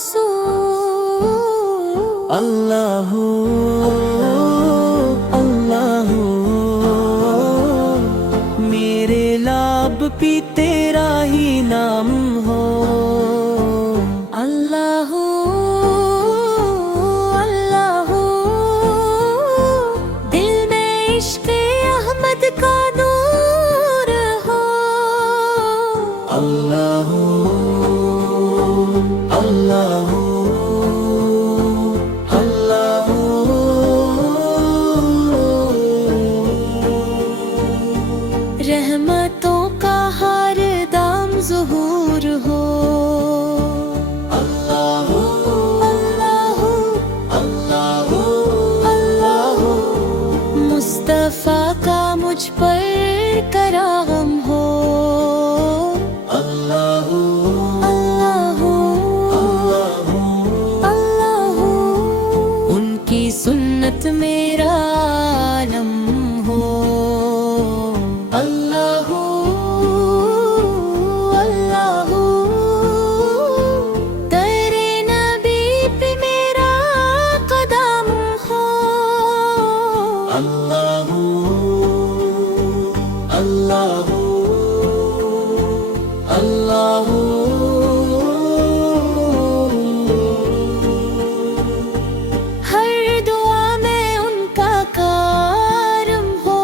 रसूल। अल्लाह अल्लाह मेरे लाब भी तेरा ही नाम हो। अल्लाह अल्लाह दिल में इश्क़ अहमद का नूर हो। अल्लाह अल्लाह अल्लाह रहमतों का हर दम ज़ुहूर हो। अल्लाह अल्लाह अल्लाह अल्लाह मुस्तफ़ा का मुझ पर करम हो। अल्लाह अल्लाह अल्लाह उनकी सुन्नत मेरा आलम हो। अल्लाह अल्लाह तेरे नबी पे मेरा कदम हो। अल्लाह अल्लाह अल्लाह हर दुआ में उनका करम हो।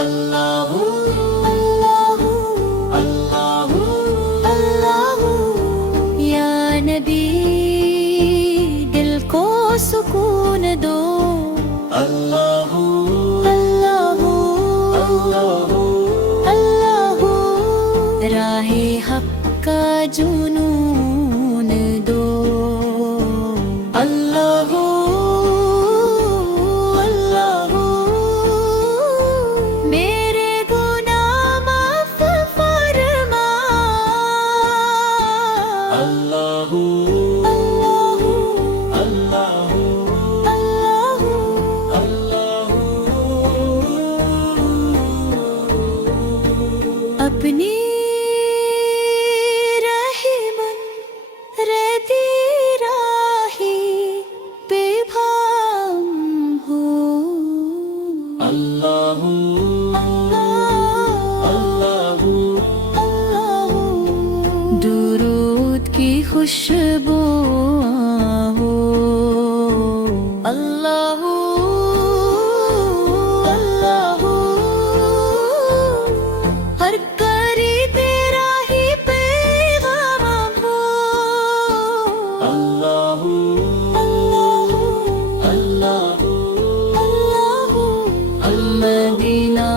अल्लाह अल्लाह अल्लाह अल्लाह या नबी दिल को सुकून दो। अल्लाह अल्लाह अल्लाह अल्लाह राहे हक का जुनून दो। अल्लाह अल्लाह मेरे गुनाह माफ फरमा। अल्लाह अल्लाह अल्लाह अल्लाह अल्लाह अपनी रहमन रहती राही बेभाम हो। अल्लाह अल्लाह अल्लाह दुरूद की खुशबू हो। अल्लाह अल्लाह हर करी तेरा ही पैगाम हो। अल्लाह अल्लाह अल्लाह अल्लाह अल्लाह मदीना